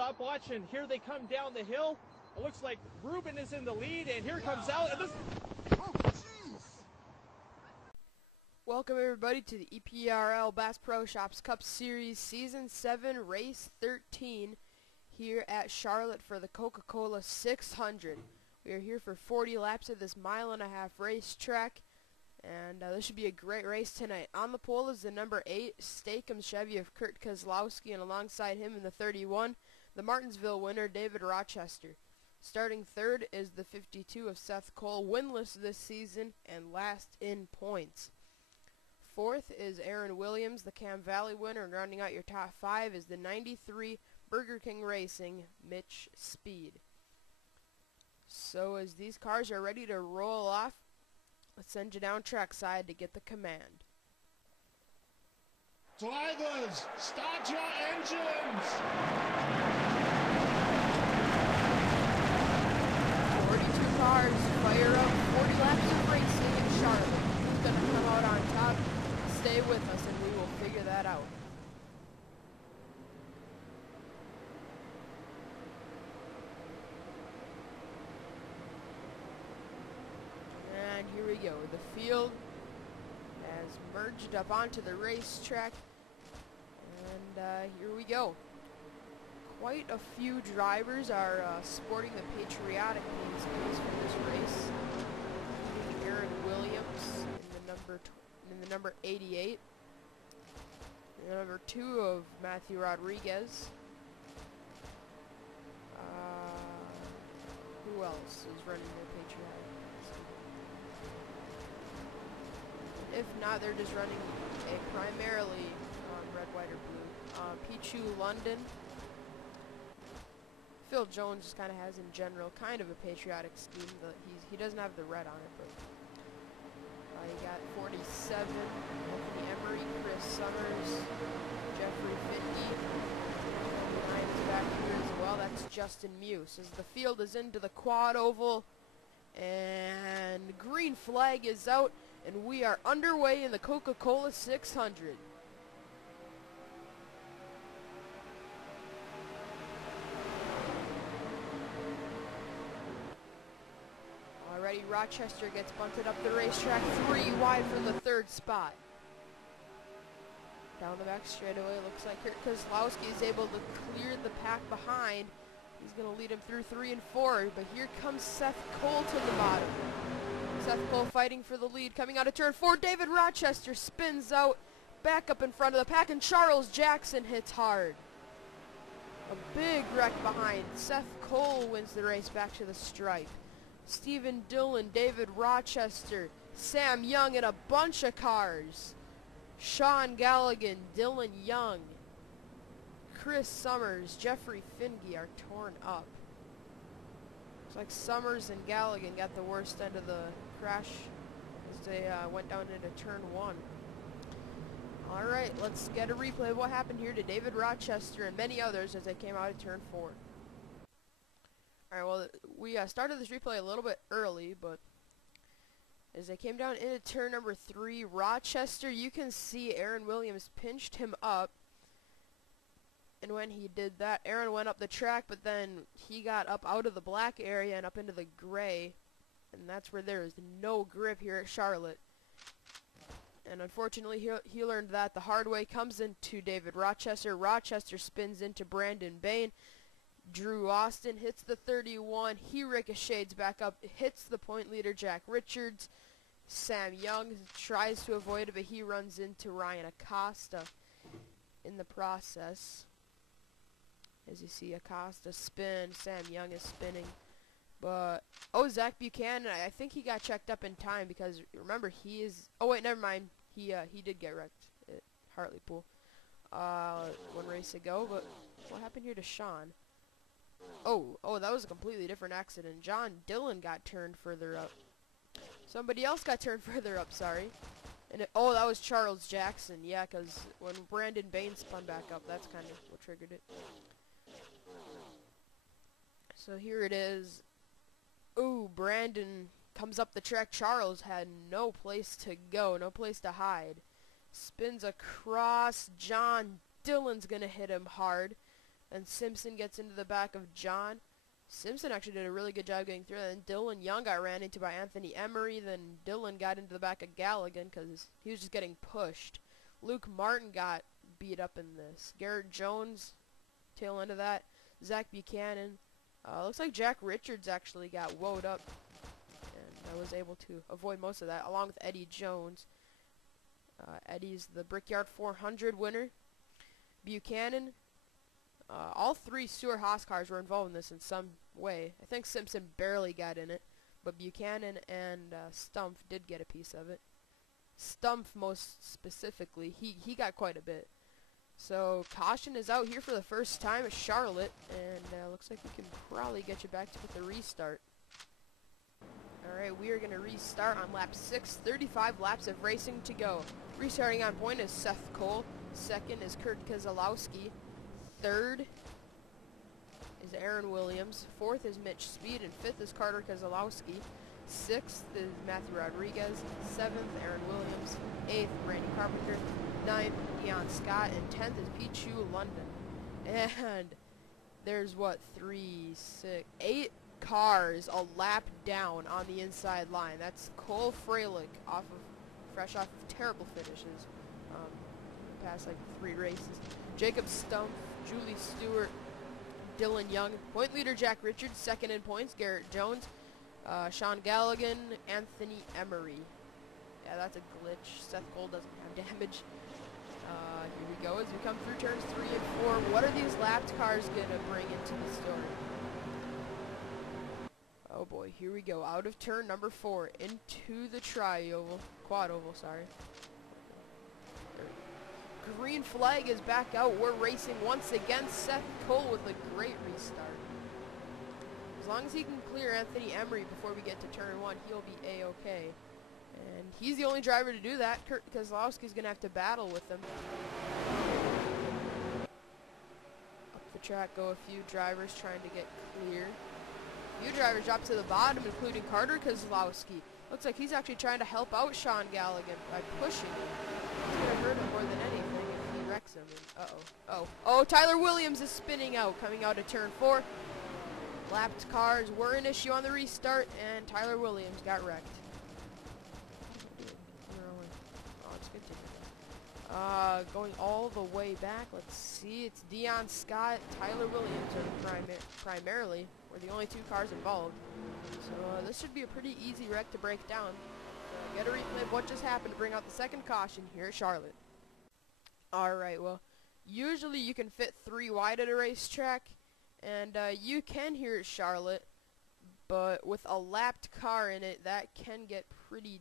stopwatch, and here they come down the hill. It looks like Ruben is in the lead, and here comes out. And this. Welcome everybody to the EPRL Bass Pro Shops Cup Series Season 7 Race 13 here at Charlotte for the Coca-Cola 600. We are here for 40 laps of this mile-and-a-half racetrack, and this should be a great race tonight. On the pole is the number 8 Steakum Chevy of Kurt Kozlowski, and alongside him in the 31, the Martinsville winner David Rochester. Starting third is the 52 of Seth Cole, winless this season and last in points. Fourth is Aaron Williams, the Cam Valley winner, and rounding out your top 5 is the 93 Burger King Racing Mitch Speed. So as these cars are ready to roll off, let's send you down trackside to get the command. Drivers, start your engines! 42 cars fire up 40 laps of racing in Charlotte. Who's going to come out on top? Stay with us and we will figure that out. And here we go. The field has merged up onto the racetrack. And here we go. Quite a few drivers are sporting the patriotic name skills for this race. Aaron Williams in the number 88. The number 2 of Matthew Rodriguez. Who else is running the patriotic? If not, they're just running a primarily red, white, or blue. Pichu London. Phil Jones just kind of has in general kind of a patriotic scheme. He doesn't have the red on it, but you got 47, Anthony Emery, Chris Summers, Jeffrey Finke. 9 is back here as well. That's Justin Muse. As the field is into the quad oval, and green flag is out, and we are underway in the Coca-Cola 600. Already Rochester gets bunted up the racetrack, 3 wide for the 3rd spot. Down the back straightaway, looks like Kurt Kozlowski is able to clear the pack behind. He's going to lead him through 3 and 4, but here comes Seth Cole to the bottom. Seth Cole fighting for the lead, coming out of turn 4. David Rochester spins out, back up in front of the pack, and Charles Jackson hits hard. A big wreck behind. Seth Cole wins the race back to the stripe. Stephen Dillon, David Rochester, Sam Young, and a bunch of cars. Sean Galligan, Dylan Young, Chris Summers, Jeffrey Finge are torn up. Looks like Summers and Galligan got the worst end of the crash as they went down into turn 1. Alright, let's get a replay of what happened here to David Rochester and many others as they came out of turn 4. Alright, well, we started this replay a little bit early, but as they came down into turn number 3, Rochester, you can see Aaron Williams pinched him up. And when he did that, Aaron went up the track, but then he got up out of the black area and up into the gray. And that's where there is no grip here at Charlotte. And unfortunately, he learned that the hard way. Comes into David Rochester. Rochester spins into Brandon Bain. Drew Austin hits the 31. He ricochets back up, hits the point leader Jack Richards. Sam Young tries to avoid it, but he runs into Ryan Acosta in the process. As you see Acosta spin, Sam Young is spinning. But, Zach Buchanan, I think he got checked up in time because, remember, he is... Oh, wait, never mind. He did get wrecked at Hartlepool 1 race ago. But what happened here to Sean? Oh, that was a completely different accident. John Dillon got turned further up. Somebody else got turned further up, sorry. And that was Charles Jackson. Yeah, because when Brandon Bain spun back up, that's kind of what triggered it. So here it is. Ooh, Brandon comes up the track. Charles had no place to go, no place to hide. Spins across. John Dillon's going to hit him hard. And Simpson gets into the back of John. Simpson actually did a really good job getting through that. And Dylan Young got ran into by Anthony Emery. Then Dylan got into the back of Galligan because he was just getting pushed. Luke Martin got beat up in this. Garrett Jones, tail end of that. Zach Buchanan. Looks like Jack Richards actually got woed up. And I was able to avoid most of that, along with Eddie Jones. Eddie's the Brickyard 400 winner. Buchanan. All three Stewart-Haas cars were involved in this in some way. I think Simpson barely got in it, but Buchanan and Stumpf did get a piece of it. Stumpf, most specifically, he got quite a bit. So caution is out here for the first time at Charlotte, and looks like we can probably get you back to the restart. Alright, we are going to restart on lap 6, 35 laps of racing to go. Restarting on point is Seth Cole, second is Kurt Keselowski, third is Aaron Williams, fourth is Mitch Speed, and fifth is Carter Keselowski, sixth is Matthew Rodriguez, seventh Aaron Williams, eighth Randy Carpenter, ninth Dion Scott, and 10th is Pichu London. And there's what, 8 cars a lap down on the inside line. That's Cole Freilich fresh off of terrible finishes past like 3 races. Jacob Stumpf, Julie Stewart, Dylan Young, point leader Jack Richards, second in points Garrett Jones, Sean Galligan, Anthony Emery. Yeah, that's a glitch. Seth Cole doesn't have damage. Here we go as we come through turns 3 and 4. What are these lapped cars gonna bring into the story? Oh boy, here we go. Out of turn number 4 into the quad oval, sorry. Green flag is back out. We're racing once again. Seth Cole with a great restart. As long as he can clear Anthony Emery before we get to turn 1, he'll be A-okay. And he's the only driver to do that. Kurt Keselowski's going to have to battle with him. Up the track go a few drivers trying to get clear. A few drivers drop to the bottom, including Carter Keselowski. Looks like he's actually trying to help out Sean Galligan by pushing him. He's going to hurt him more than anything if he wrecks him. And oh, Tyler Williams is spinning out, coming out of turn 4. Lapped cars were an issue on the restart, and Tyler Williams got wrecked. Going all the way back, let's see, it's Dion Scott, Tyler Williams are primarily, were the only 2 cars involved. So this should be a pretty easy wreck to break down. Get a replay of what just happened to bring out the second caution here at Charlotte. Alright, well, usually you can fit 3 wide at a racetrack, and you can here at Charlotte, but with a lapped car in it, that can get pretty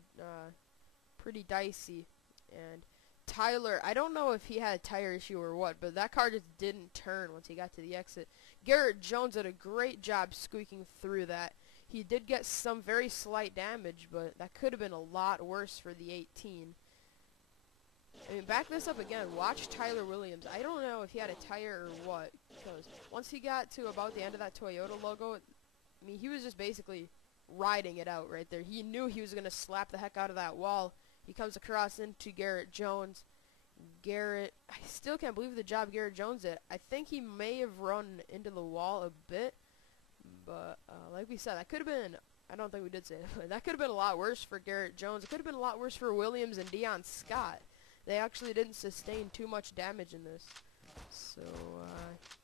dicey. And Tyler, I don't know if he had a tire issue or what, but that car just didn't turn once he got to the exit. Garrett Jones did a great job squeaking through that. He did get some very slight damage, but that could have been a lot worse for the 18. I mean, back this up again. Watch Tyler Williams. I don't know if he had a tire or what, because once he got to about the end of that Toyota logo, I mean, he was just basically riding it out right there. He knew he was going to slap the heck out of that wall. He comes across into Garrett Jones. Garrett, I still can't believe the job Garrett Jones did. I think he may have run into the wall a bit, but like we said, that could have been, I don't think we did say it, but that could have been a lot worse for Garrett Jones. It could have been a lot worse for Williams and Dion Scott. They actually didn't sustain too much damage in this. So,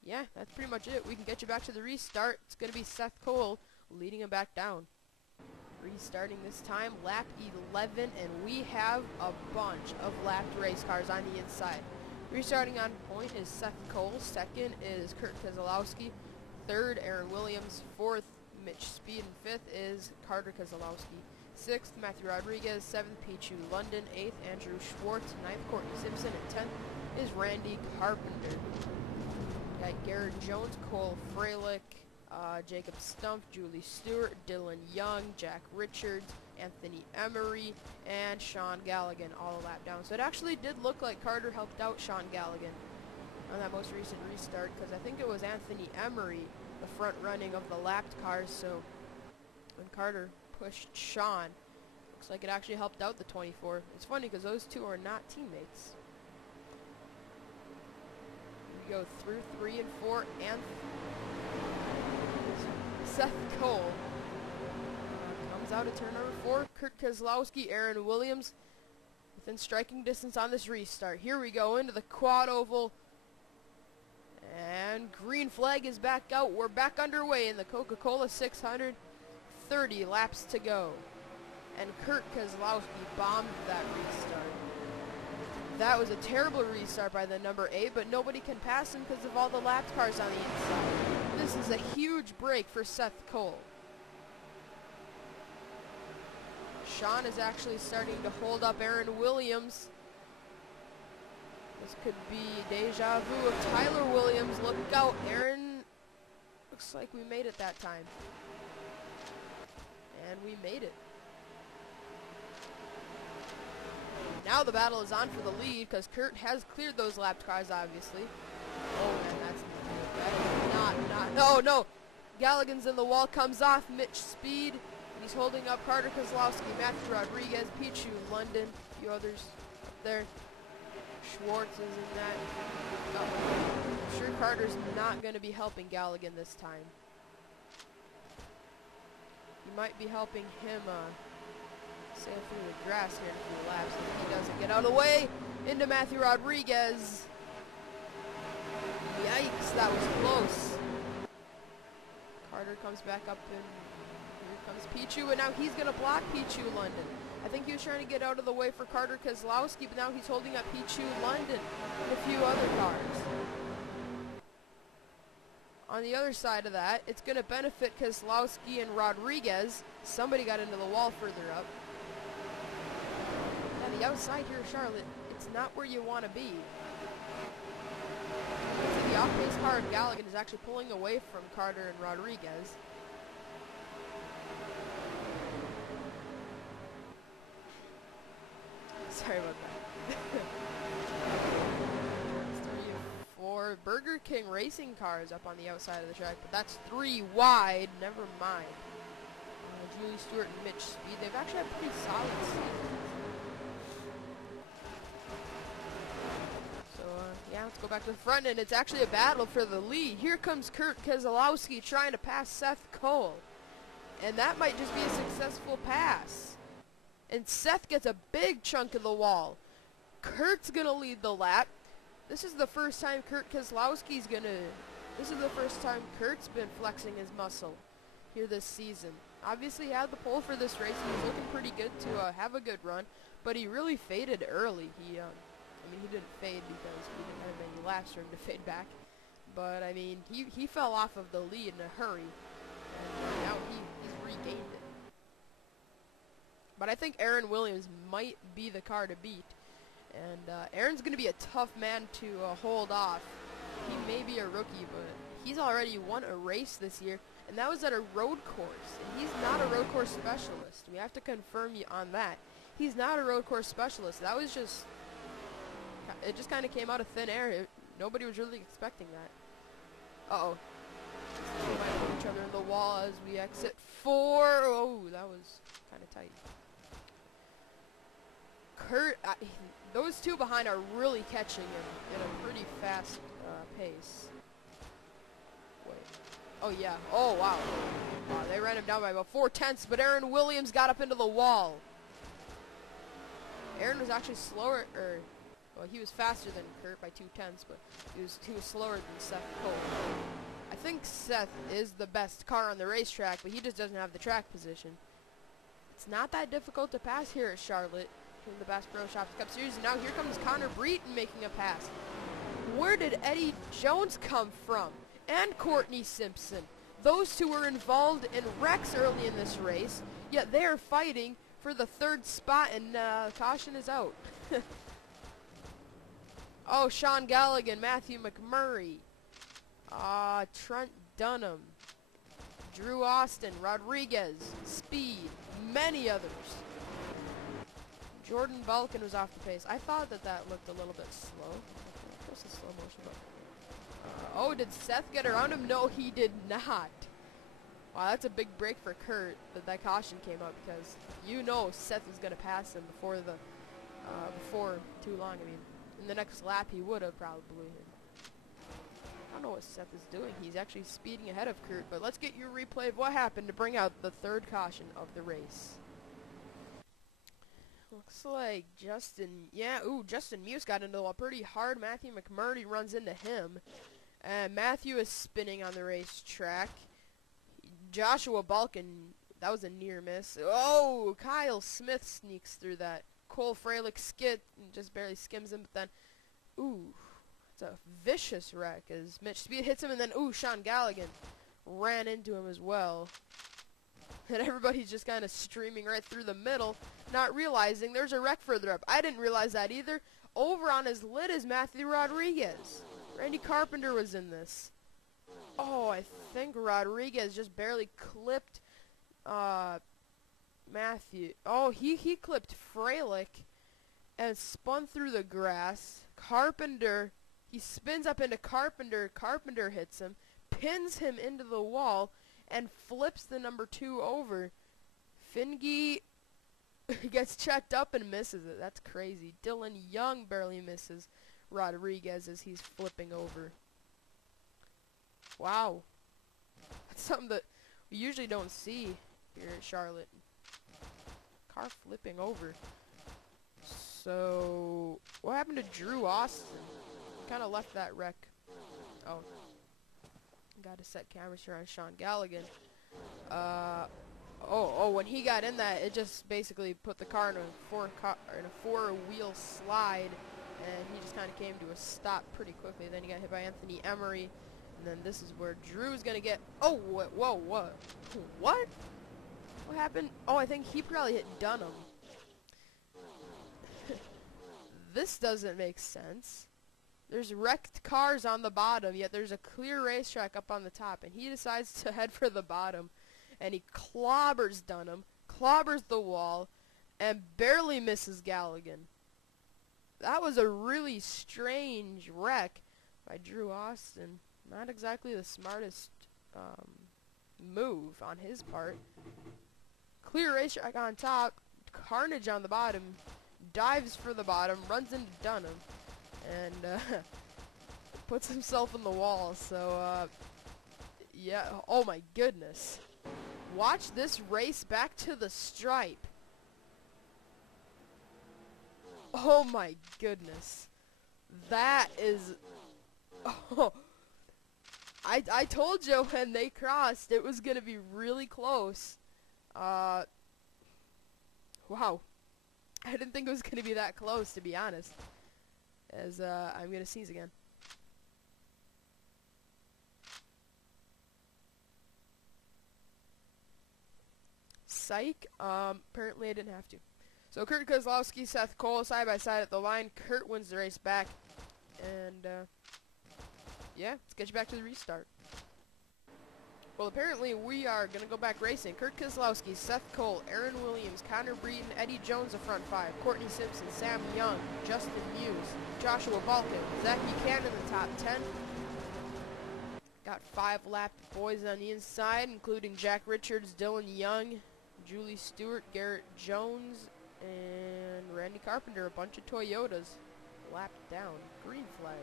yeah, that's pretty much it. We can get you back to the restart. It's going to be Seth Cole leading him back down. Restarting this time, lap 11, and we have a bunch of lapped race cars on the inside. Restarting on point is Seth Cole, second is Kurt Keselowski, third Aaron Williams, fourth Mitch Speed, and fifth is Carter Keselowski, sixth Matthew Rodriguez, seventh Pichu London, eighth Andrew Schwartz, ninth Courtney Simpson, and 10th is Randy Carpenter. Got Garrett Jones, Cole Freilich, Jacob Stumpf, Julie Stewart, Dylan Young, Jack Richards, Anthony Emery, and Sean Galligan all a lap down. So it actually did look like Carter helped out Sean Galligan on that most recent restart, because I think it was Anthony Emery, the front running of the lapped cars. So when Carter pushed Sean, looks like it actually helped out the 24. It's funny because those two are not teammates. we go through 3 and 4, and Seth Cole comes out of turn number 4. Kurt Keselowski, Aaron Williams within striking distance on this restart. Here we go into the quad oval. And green flag is back out. We're back underway in the Coca-Cola 600. 30 laps to go. And Kurt Keselowski bombed that restart. That was a terrible restart by the number 8, but nobody can pass him because of all the lap cars on the inside. This is a huge break for Seth Cole. Sean is actually starting to hold up Aaron Williams. This could be deja vu of Tyler Williams. Look out, Aaron. Looks like we made it that time. And we made it. Now the battle is on for the lead because Kurt has cleared those lapped cars, obviously. Oh, man, no. Galligan's in the wall, comes off. Mitch Speed. He's holding up Carter Keselowski, Matthew Rodriguez, Pichu, London, a few others up there. Schwartz is in that. I'm sure Carter's not going to be helping Galligan this time. He might be helping him sail through the grass here in a few laps if he doesn't get out of the way. Into Matthew Rodriguez. Yikes, that was close. Carter comes back up, and here comes Pichu, and now he's going to block Pichu London. I think he was trying to get out of the way for Carter Keselowski, but now he's holding up Pichu London and a few other cars. On the other side of that, it's going to benefit Keselowski and Rodriguez. Somebody got into the wall further up. Yeah, the outside here, Charlotte, it's not where you want to be. The off-pace car in Galligan is actually pulling away from Carter and Rodriguez. Sorry about that. 3 and 4 Burger King racing cars up on the outside of the track, but that's 3 wide. Never mind. Julie Stewart and Mitch Speed, they've actually had pretty solid seasons. So, yeah, let's go back to the front, and it's actually a battle for the lead. Here comes Kurt Keselowski trying to pass Seth Cole, and that might just be a successful pass. And Seth gets a big chunk of the wall. Kurt's going to lead the lap. This is the first time Kurt's been flexing his muscle here this season. Obviously he had the pole for this race, and he was looking pretty good to have a good run, but he really faded early. He didn't fade because we didn't have many laps for him to fade back. But, I mean, he fell off of the lead in a hurry, and now he's regained it. But I think Aaron Williams might be the car to beat. And Aaron's going to be a tough man to hold off. He may be a rookie, but he's already won a race this year, and that was at a road course. And he's not a road course specialist. We have to confirm you on that. He's not a road course specialist. That was just... It just kind of came out of thin air. Nobody was really expecting that. Uh-oh. We might put each other in the wall as we exit 4. Oh, that was kind of tight. Kurt, those two behind are really catching him in a pretty fast pace. Wait. Oh, yeah. Oh, wow. Wow. They ran him down by about 4/10, but Aaron Williams got up into the wall. Aaron was actually slower, well, he was faster than Kurt by 2/10, but he was slower than Seth Cole. I think Seth is the best car on the racetrack, but he just doesn't have the track position. It's not that difficult to pass here at Charlotte in the Bass Pro Shops Cup Series. And now here comes Connor Breton making a pass. Where did Eddie Jones come from? And Courtney Simpson. Those two were involved in wrecks early in this race, yet they are fighting for the 3rd spot, and caution is out. Oh, Sean Galligan, Matthew McMurray, Trent Dunham, Drew Austin, Rodriguez, Speed, many others. Jordan Balkin was off the pace. I thought that looked a little bit slow. Of course it's slow motion, but... oh, did Seth get around him? No, he did not. Wow, that's a big break for Kurt that caution came up, because you know Seth was going to pass him before too long. I mean, in the next lap he would have probably. don't know what Seth is doing. He's actually speeding ahead of Kurt, but let's get your replay of what happened to bring out the third caution of the race. Looks like Justin Muse got into a pretty hard. Matthew McMurray runs into him. And Matthew is spinning on the racetrack. Joshua Balkin, that was a near miss. Oh, Kyle Smith sneaks through that. Cole Freilich just barely skims him, but then, it's a vicious wreck as Mitch Speed hits him, and then, Sean Galligan ran into him as well. And everybody's just kind of streaming right through the middle, not realizing there's a wreck further up. I didn't realize that either. Over on his lid is Matthew Rodriguez. Randy Carpenter was in this. Oh, I think Rodriguez just barely clipped Matthew. Oh, he clipped Freilich and spun through the grass. Carpenter, he spins up into Carpenter. Carpenter hits him, pins him into the wall, and flips the number 2 over. Finge gets checked up and misses it. That's crazy. Dylan Young barely misses Rodriguez as he's flipping over. Wow. That's something that we usually don't see here at Charlotte. Car flipping over. So, what happened to Drew Austin? Kind of left that wreck. Oh. Got to set cameras here on Sean Galligan. When he got in that, it just basically put the car in a four-wheel slide, and he just kind of came to a stop pretty quickly. Then he got hit by Anthony Emery, and then this is where Drew's gonna get. Oh, whoa, what? What happened? Oh, I think he probably hit Dunham. This doesn't make sense. There's wrecked cars on the bottom, yet there's a clear racetrack up on the top, and he decides to head for the bottom, and he clobbers Dunham, clobbers the wall, and barely misses Galligan. That was a really strange wreck by Drew Austin. Not exactly the smartest move on his part. Clear racetrack on top, carnage on the bottom, dives for the bottom, runs into Dunham, and puts himself in the wall. So, yeah, oh my goodness. Watch this race back to the stripe. Oh my goodness. That is... Oh, I told you when they crossed it was going to be really close. Wow. I didn't think it was going to be that close, to be honest. As I'm going to sneeze again. Psych. Apparently I didn't have to. So Kurt Kozlowski, Seth Cole side by side at the line. Kurt wins the race back. And yeah, let's get you back to the restart. Well, apparently we are going to go back racing. Kurt Kozlowski, Seth Cole, Aaron Williams, Connor Breeden, Eddie Jones the front 5, Courtney Simpson, Sam Young, Justin Muse, Joshua Balkin, Zach Buchanan in the top 10. Got 5 lap boys on the inside, including Jack Richards, Dylan Young, Julie Stewart, Garrett Jones, and Randy Carpenter. A bunch of Toyotas lapped down. Green flag.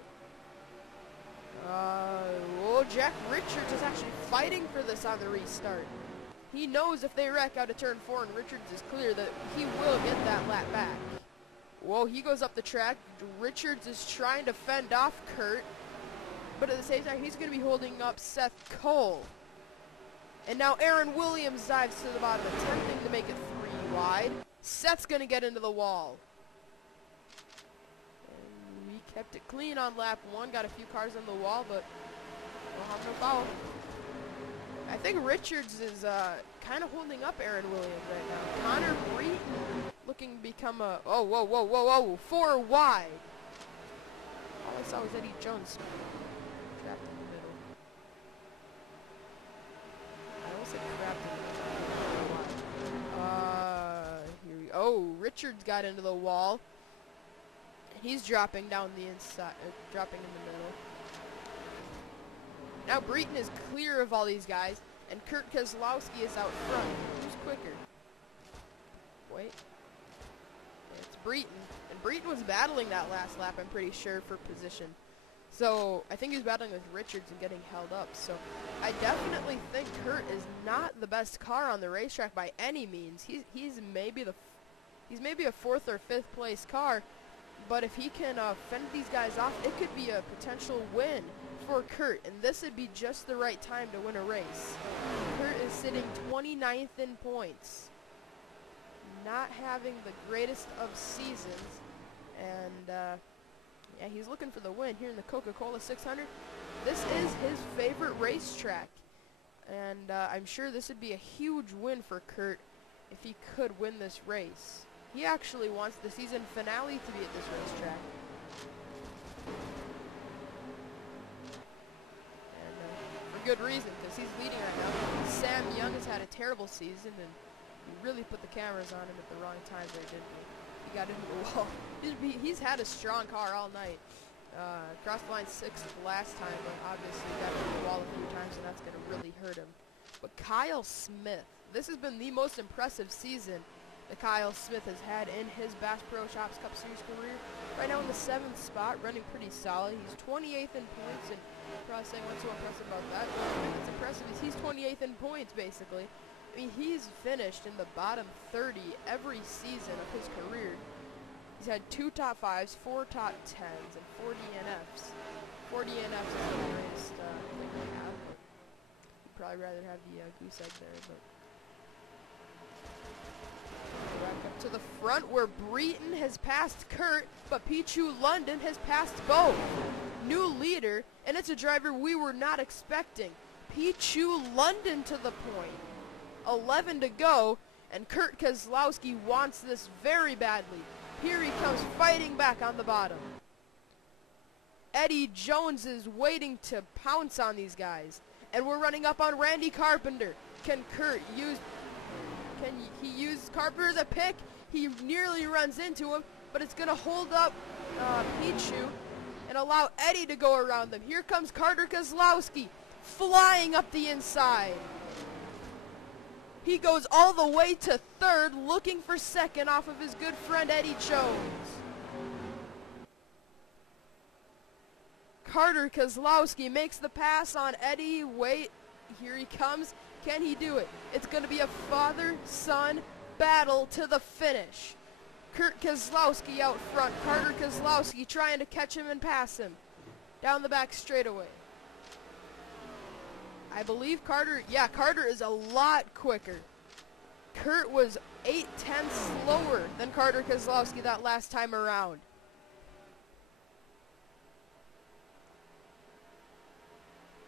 Jack Richards is actually fighting for this on the restart. He knows if they wreck out of turn 4 and Richards is clear that he will get that lap back. Whoa, he goes up the track. Richards is trying to fend off Kurt, but at the same time, he's going to be holding up Seth Cole. And now Aaron Williams dives to the bottom, attempting to make it 3 wide. Seth's going to get into the wall. And he kept it clean on lap 1, got a few cars on the wall, but we'll have no foul. I think Richards is kind of holding up Aaron Williams right now. Connor Breeden looking to become a... Oh, whoa. 4 wide. All I saw was Eddie Jones trapped in the middle. I almost said trapped in the middle. Here we go. Oh, Richards got into the wall. And he's dropping down the inside, dropping in the middle. Now Breeden is clear of all these guys, and Kurt Kozlowski is out front. Who's quicker? Wait. It's Breeden. And Breeden was battling that last lap, I'm pretty sure, for position. So I think he's battling with Richards and getting held up. So I definitely think Kurt is not the best car on the racetrack by any means. He's maybe a 4th or 5th place car, but if he can fend these guys off, it could be a potential win for Kurt, and this would be just the right time to win a race. Kurt is sitting 29th in points, not having the greatest of seasons, and yeah, he's looking for the win here in the Coca-Cola 600. This is his favorite racetrack, and I'm sure this would be a huge win for Kurt if he could win this race. He actually wants the season finale to be at this racetrack. And for good reason, because he's leading right now. Sam Young has had a terrible season, and he really put the cameras on him at the wrong time there, didn't he? He got into the wall. He's had a strong car all night. Crossed the line 6th last time, but obviously got into the wall a few times, and that's going to really hurt him. But Kyle Smith, this has been the most impressive season that Kyle Smith has had in his Bass Pro Shops Cup Series career. Right now in the 7th spot, running pretty solid. He's 28th in points, and you're probably saying, what's so impressive about that? Well, I think what's impressive is he's 28th in points, basically. I mean, he's finished in the bottom 30 every season of his career. He's had 2 top 5s, 4 top 10s, and 4 DNFs. 4 DNFs is the greatest thing we have, but you'd probably rather have the goose egg there, but back up to the front where Breton has passed Kurt, but Pichu London has passed both. New leader, and it's a driver we were not expecting. Pichu London to the point. 11 to go, and Kurt Kozlowski wants this very badly. Here he comes fighting back on the bottom. Eddie Jones is waiting to pounce on these guys, and we're running up on Randy Carpenter. Can he use Carpenter as a pick? He nearly runs into him, but it's going to hold up Pichu and allow Eddie to go around them. Here comes Carter Kozlowski flying up the inside. He goes all the way to 3rd, looking for 2nd off of his good friend Eddie Jones. Carter Kozlowski makes the pass on Eddie. Wait, here he comes. Can he do it? It's going to be a father-son battle to the finish. Kurt Kozlowski out front. Carter Kozlowski trying to catch him and pass him. Down the back straightaway. I believe Carter is a lot quicker. Kurt was 8/10 slower than Carter Kozlowski that last time around.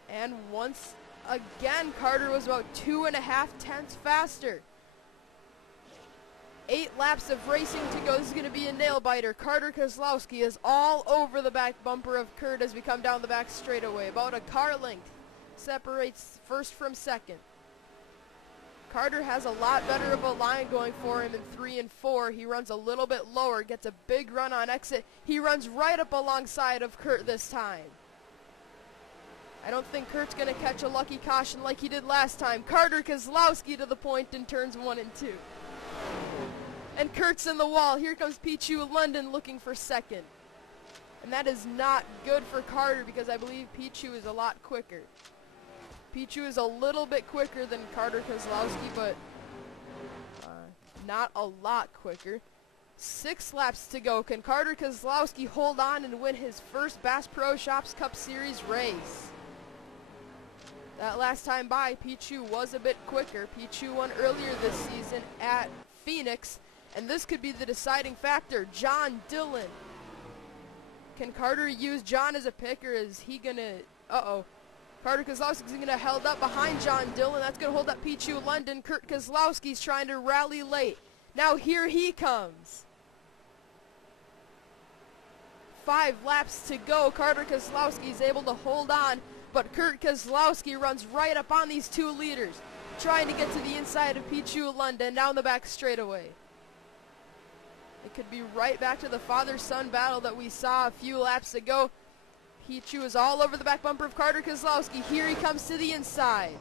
And once again, Carter was about 2.5 tenths faster. 8 laps of racing to go. This is going to be a nail-biter. Carter Kozlowski is all over the back bumper of Kurt as we come down the back straightaway. About a car length separates 1st from 2nd. Carter has a lot better of a line going for him in 3 and 4. He runs a little bit lower, gets a big run on exit. He runs right up alongside of Kurt this time. I don't think Kurt's going to catch a lucky caution like he did last time. Carter Kozlowski to the point in turns 1 and 2. And Kurt's in the wall. Here comes Pichu London looking for 2nd. And that is not good for Carter because I believe Pichu is a lot quicker. Pichu is a little bit quicker than Carter Kozlowski, but not a lot quicker. 6 laps to go. Can Carter Kozlowski hold on and win his first Bass Pro Shops Cup Series race? That last time by, Pichu was a bit quicker. Pichu won earlier this season at Phoenix, and this could be the deciding factor. John Dillon. Can Carter use John as a pick, or is he going to... Carter Kozlowski's going to held up behind John Dillon. That's going to hold up Pichu London. Kurt Kozlowski's trying to rally late. Now here he comes. 5 laps to go. Carter Kozlowski is able to hold on, but Kurt Kozlowski runs right up on these 2 leaders, trying to get to the inside of Pichu London down the back straightaway. It could be right back to the father-son battle that we saw a few laps ago. Pichu is all over the back bumper of Carter Kozlowski. Here he comes to the inside.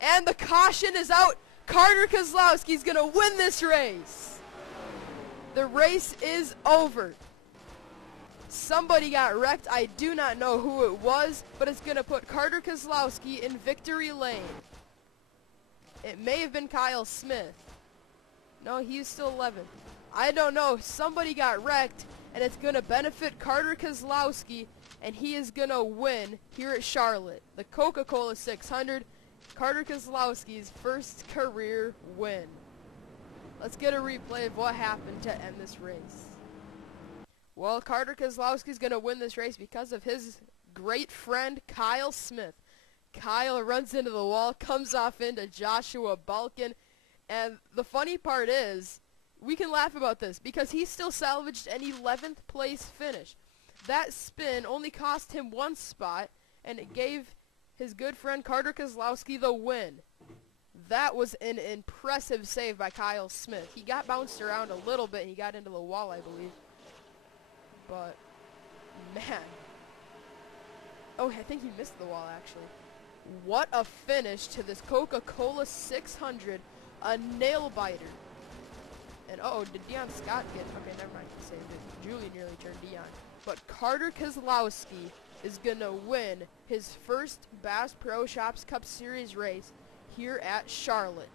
And the caution is out. Carter Kozlowski's going to win this race. The race is over. Somebody got wrecked. I do not know who it was, but it's going to put Carter Keselowski in victory lane. It may have been Kyle Smith. No, he's still 11th. I don't know. Somebody got wrecked, and it's going to benefit Carter Keselowski, and he is going to win here at Charlotte. The Coca-Cola 600, Carter Keselowski's first career win. Let's get a replay of what happened to end this race. Well, Carter Keselowski's going to win this race because of his great friend, Kyle Smith. Kyle runs into the wall, comes off into Joshua Balkin, and the funny part is, we can laugh about this because he still salvaged an 11th place finish. That spin only cost him one spot, and it gave his good friend Carter Keselowski the win. That was an impressive save by Kyle Smith. He got bounced around a little bit, and he got into the wall, I believe. But, man. Oh, I think he missed the wall, actually. What a finish to this Coca-Cola 600. A nail-biter. And, uh-oh, did Dion Scott get... Okay, never mind. He saved it. Julie nearly turned Dion. But Carter Keselowski is going to win his first Bass Pro Shops Cup Series race here at Charlotte.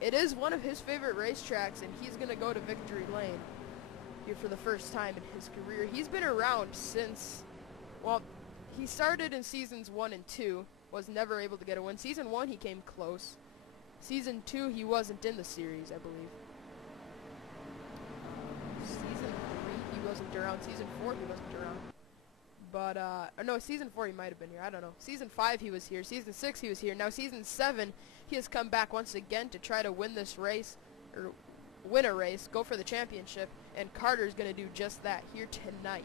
It is one of his favorite racetracks, and he's going to go to victory lane here for the first time in his career. He's been around since, well, he started in seasons 1 and 2, was never able to get a win. Season 1, he came close. Season 2, he wasn't in the series, I believe. Season 3, he wasn't around. Season 4, he wasn't around. But, no, Season 4 he might have been here. I don't know. Season 5 he was here. Season 6 he was here. Now Season 7 he has come back once again to try to win this race, or win a race, go for the championship, and Carter's going to do just that here tonight.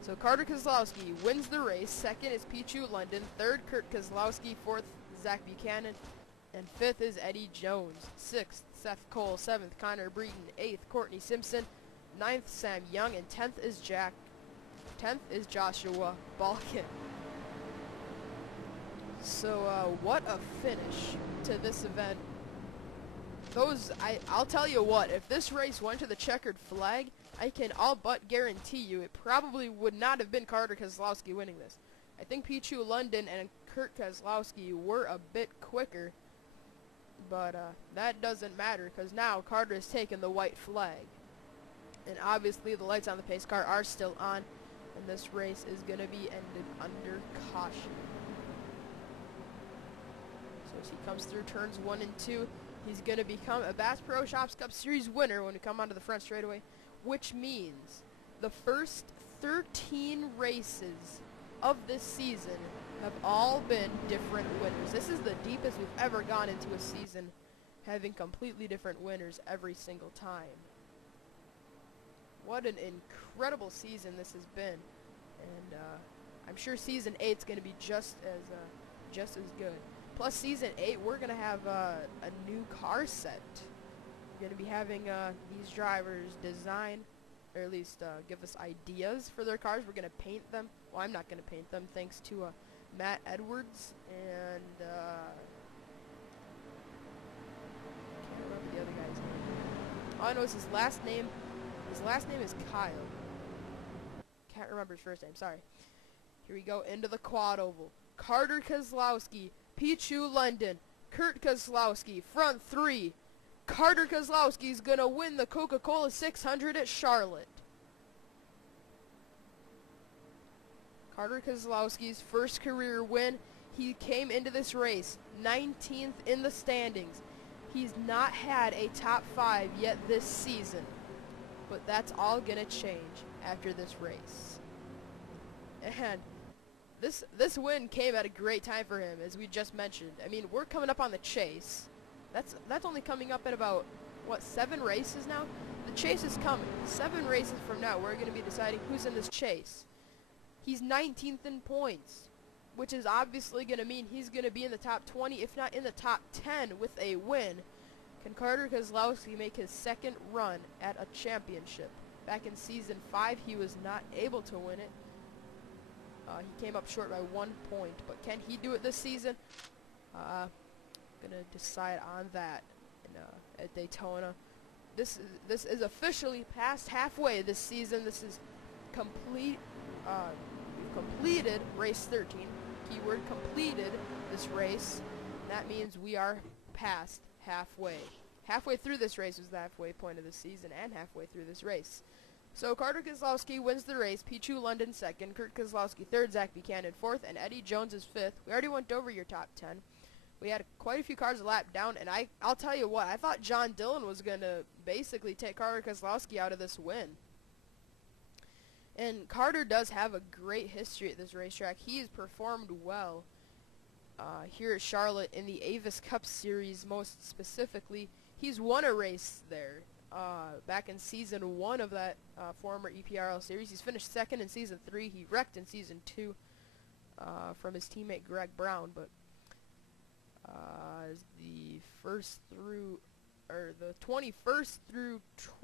So Carter Keselowski wins the race. Second is Pichu London. Third, Kurt Keselowski. Fourth, Zach Buchanan. And fifth is Eddie Jones. Sixth, Seth Cole. Seventh, Connor Breeden. Eighth, Courtney Simpson. Ninth, Sam Young. And 10th is Joshua Balkin. So, what a finish to this event. I'll tell you what, if this race went to the checkered flag, I can all but guarantee you it probably would not have been Carter Keselowski winning this. I think Pichu London and Kurt Keselowski were a bit quicker, but that doesn't matter because now Carter has taken the white flag. And obviously the lights on the pace car are still on, and this race is going to be ended under caution. So as he comes through turns 1 and 2, he's going to become a Bass Pro Shops Cup Series winner when we come onto the front straightaway, which means the first 13 races of this season have all been different winners. This is the deepest we've ever gone into a season, having completely different winners every single time. What an incredible season this has been, and I'm sure Season 8 is going to be just as good. Plus, Season 8, we're going to have a new car set. We're going to be having these drivers design, or at least give us ideas for their cars. We're going to paint them. Well, I'm not going to paint them, thanks to Matt Edwards and can't remember the other guy's name. All I know is his last name. His last name is Kyle. Can't remember his first name. Sorry. Here we go into the quad oval. Carter Keselowski, Pichu London, Kurt Keselowski, front 3. Carter Keselowski's gonna win the Coca-Cola 600 at Charlotte. Carter Keselowski's first career win. He came into this race 19th in the standings. He's not had a top 5 yet this season, but that's all gonna change after this race. And this win came at a great time for him, as we just mentioned. I mean, we're coming up on the chase. That's only coming up in about, what, 7 races now? The chase is coming. 7 races from now, we're going to be deciding who's in this chase. He's 19th in points, which is obviously going to mean he's going to be in the top 20, if not in the top 10 with a win. Can Carter Keselowski make his second run at a championship? Back in Season 5, he was not able to win it. He came up short by 1 point, but can he do it this season? Gonna decide on that at Daytona. this is officially past halfway this season. This is complete. We've completed race 13. Keyword completed this race. That means we are past halfway. Halfway through this race was the halfway point of the season, and halfway through this race. So Carter Keselowski wins the race, Pichu London second, Kurt Keselowski third, Zach Buchanan fourth, and Eddie Jones is fifth. We already went over your top 10. We had quite a few cars a lap down, and I'll tell you what, I thought John Dillon was going to basically take Carter Keselowski out of this win. And Carter does have a great history at this racetrack. He's performed well here at Charlotte in the Avis Cup Series most specifically. He's won a race there. Back in Season 1 of that former EPRL series. He's finished second in Season 3. He wrecked in Season 2 from his teammate Greg Brown, but the 21st through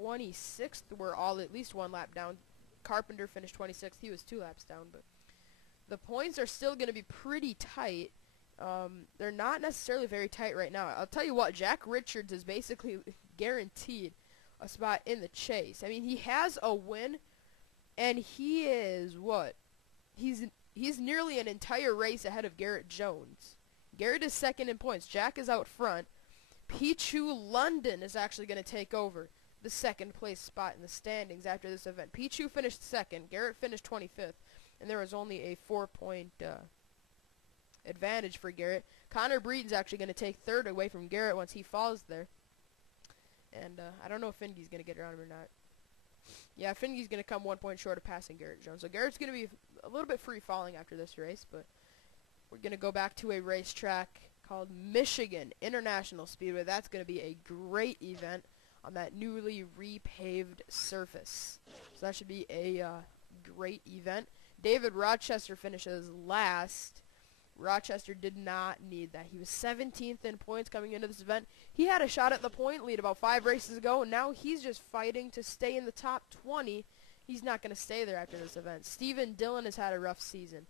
26th were all at least one lap down. Carpenter finished 26th. He was 2 laps down, but the points are still going to be pretty tight. They're not necessarily very tight right now. I'll tell you what, Jack Richards is basically guaranteed a spot in the chase. I mean, he has a win, and he is what? He's nearly an entire race ahead of Garrett Jones. Garrett is second in points. Jack is out front. Pichu London is actually going to take over the second place spot in the standings after this event. Pichu finished second. Garrett finished 25th, and there was only a 4-point advantage for Garrett. Connor Breeden's actually going to take third away from Garrett once he falls there. And I don't know if Finge's going to get around him or not. Yeah, Finge's going to come 1 point short of passing Garrett Jones. So Garrett's going to be a little bit free falling after this race, but we're going to go back to a racetrack called Michigan International Speedway. That's going to be a great event on that newly repaved surface. So that should be a great event. David Rochester finishes last. Rochester did not need that. He was 17th in points coming into this event. He had a shot at the point lead about 5 races ago, and now he's just fighting to stay in the top 20. He's not going to stay there after this event. Steven Dillon has had a rough season.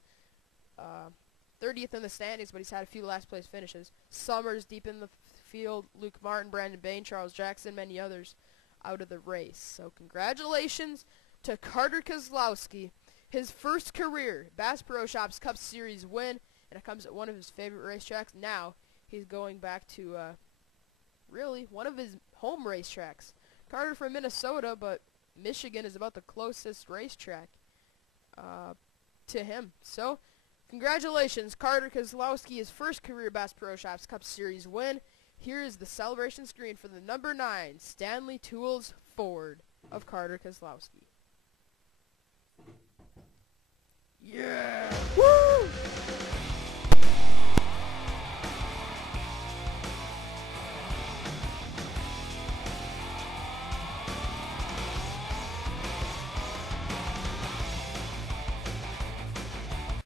30th in the standings, but he's had a few last place finishes. Summers deep in the field. Luke Martin, Brandon Bain, Charles Jackson, many others out of the race. So congratulations to Carter Keselowski. His first career Bass Pro Shops Cup Series win, and it comes at one of his favorite racetracks. Now he's going back to really one of his home racetracks. Carter from Minnesota, but Michigan is about the closest racetrack to him. So congratulations, Carter Keselowski, his first career Bass Pro Shops Cup Series win. Here is the celebration screen for the number 9 Stanley Tools Ford of Carter Keselowski.